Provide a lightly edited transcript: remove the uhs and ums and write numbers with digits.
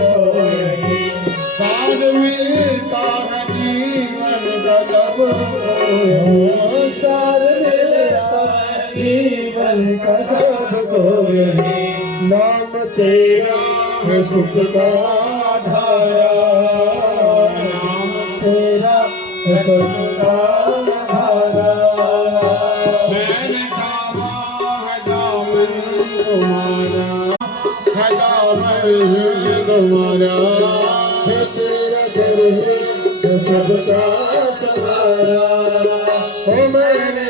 कोई। साथ मिलता है जीवन का सब कोई। साथ मिलता है जीवन का सब कोई। नाम तेरा है सुख का धारा। नाम तेरा है सुख का धारा। मैंने काबा है दामन तुम्हारा, है दामन तुम्हारा। है तेरा घर है सबका सहारा। ओ मैंने